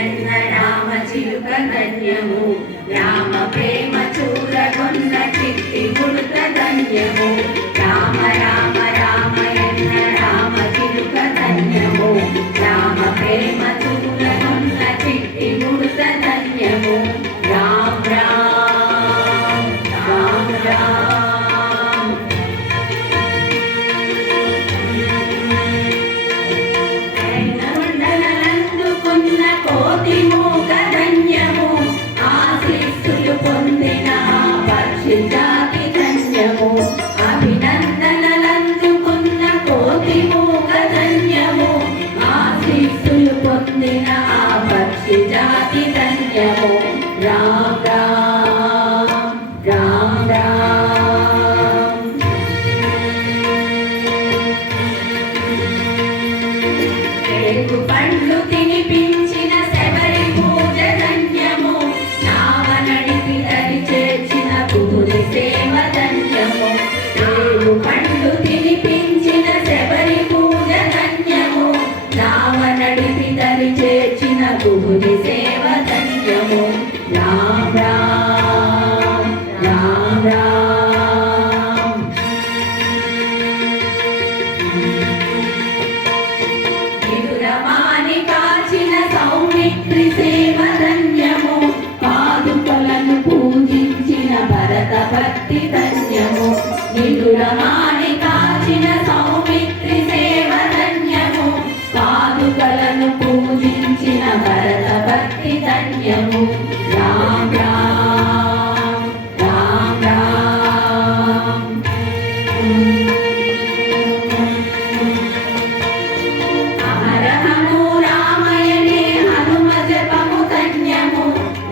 రామయన్న రామ చిలుక ధన్యము రామ ప్రేమ చూరగొన్న చిట్టి ముడుత ధన్యము. రామ రామ ధన్యము అభినందనలందుకున్న కోటి మూక ధన్యము. ఆశీస్సులు పొందిన ఆ పక్షి జాతి ధన్యము. రామ్ రామ్ రామ్ రామ్. పండ్లు భక్తి ధన్యము విదురమాని కాచిన సౌమిత్రి సేవ ధన్యము పాదుకలను పూజించిన భరత భక్తి ధన్యము రామ్ రామ్ రామ్ రామ్. అహరహము రామయనే హనుమ జపము ధన్యము.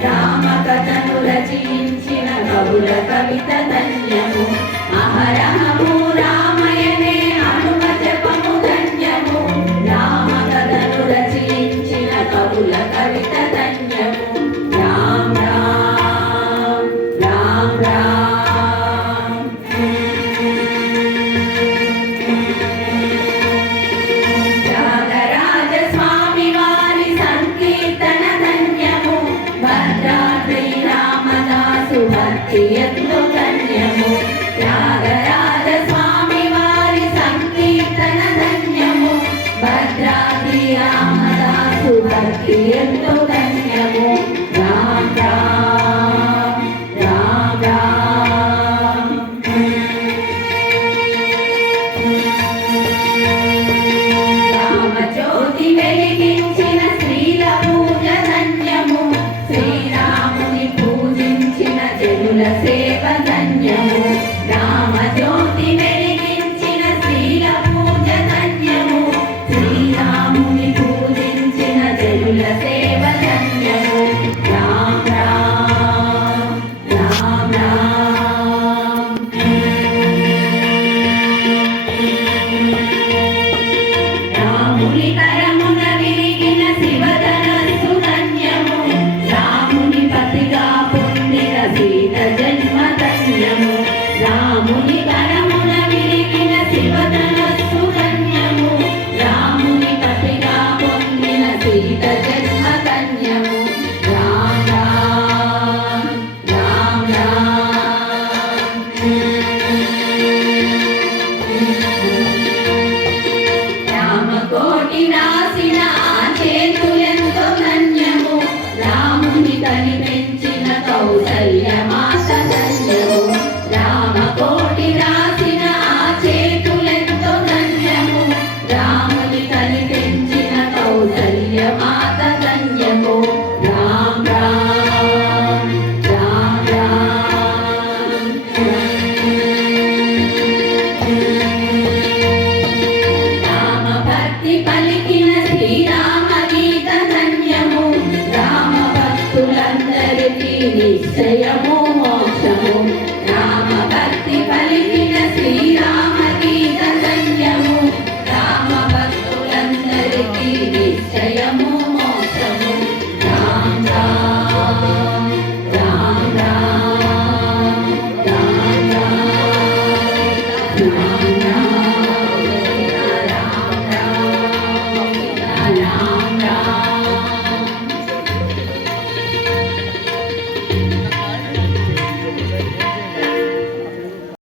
రామ కథను రచించిన కవుల కవిత భక్తి ఎందు ధన్యము త్యాగరాజ స్వామి వారి సంకీర్తన ధన్యము. భద్రాద్రి రామదాసు భక్తి ఎందు ధన్యము రామ. una